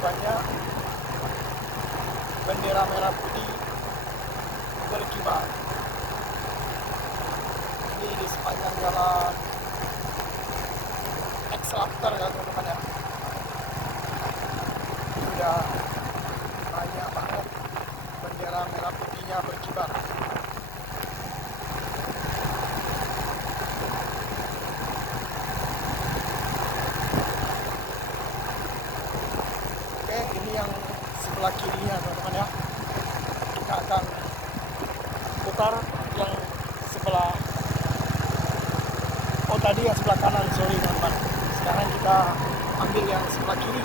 banyak bendera merah putih berkibar. Ini di sepanjang jalan Ekselaktor ya teman-teman ya. Sudah banyak banget bendera merah putihnya berkibar. Oke, ini yang sebelah kirinya teman-teman ya. Kita akan putar yang sebelah, oh tadi yang sebelah kanan, sorry teman-teman. Sekarang kita ambil yang sebelah kiri.